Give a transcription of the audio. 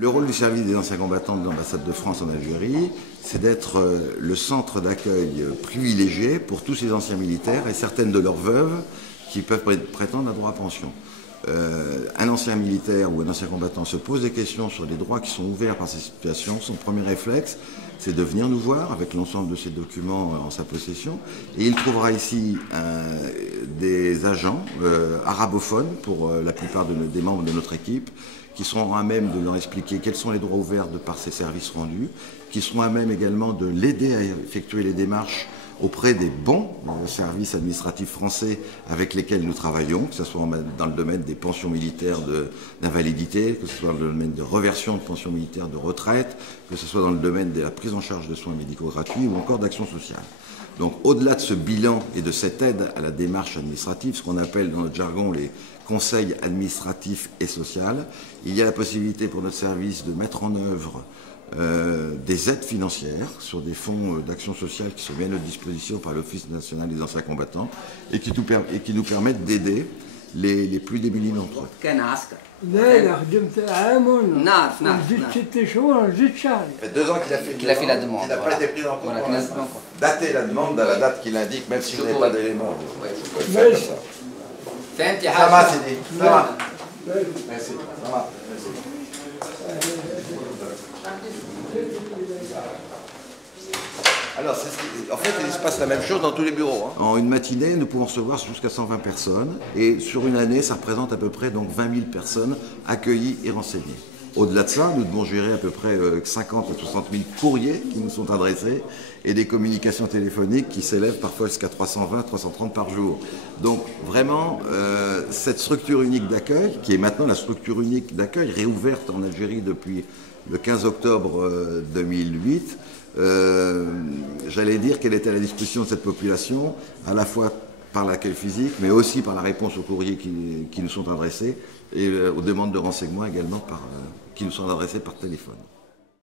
Le rôle du service des anciens combattants de l'ambassade de France en Algérie, c'est d'être le centre d'accueil privilégié pour tous ces anciens militaires et certaines de leurs veuves qui peuvent prétendre à droit à pension. Un ancien militaire ou un ancien combattant se pose des questions sur les droits qui sont ouverts par ces situations. Son premier réflexe, c'est de venir nous voir avec l'ensemble de ses documents en sa possession. Et il trouvera ici des agents arabophones pour la plupart des membres de notre équipe, qui seront à même de leur expliquer quels sont les droits ouverts de par ces services rendus, qui seront à même également de l'aider à effectuer les démarches auprès des bons services administratifs français avec lesquels nous travaillons, que ce soit dans le domaine des pensions militaires d'invalidité, que ce soit dans le domaine de reversion de pensions militaires de retraite, que ce soit dans le domaine de la prise en charge de soins médicaux gratuits ou encore d'action sociale. Donc au-delà de ce bilan et de cette aide à la démarche administrative, ce qu'on appelle dans notre jargon les conseils administratifs et sociaux, il y a la possibilité pour notre service de mettre en œuvre des aides financières sur des fonds d'action sociale qui sont mis à notre disposition par l'Office national des anciens combattants et qui nous permettent d'aider les plus démunis d'entre eux. لا خدمت عام نعرف زدت 6 شهور زدت شهر. Ça fait 2 ans qu'il a fait la demande. Il n'a pas été pris en compte. Dater la demande à la date qu'il indique, même si je n'ai pas d'éléments. Ça va, Sidi. Ça va. Merci. Ça va. Alors, en fait, il se passe la même chose dans tous les bureaux. En une matinée, nous pouvons recevoir jusqu'à 120 personnes. Et sur une année, ça représente à peu près donc 20 000 personnes accueillies et renseignées. Au-delà de ça, nous devons gérer à peu près 50 à 60 000 courriers qui nous sont adressés et des communications téléphoniques qui s'élèvent parfois jusqu'à 320, 330 par jour. Donc vraiment, cette structure unique d'accueil, qui est maintenant la structure unique d'accueil réouverte en Algérie depuis le 15 octobre 2008, j'allais dire qu'elle était à la disposition de cette population, à la fois par l'accueil physique, mais aussi par la réponse aux courriers qui nous sont adressés et aux demandes de renseignements également qui nous sont adressées par téléphone.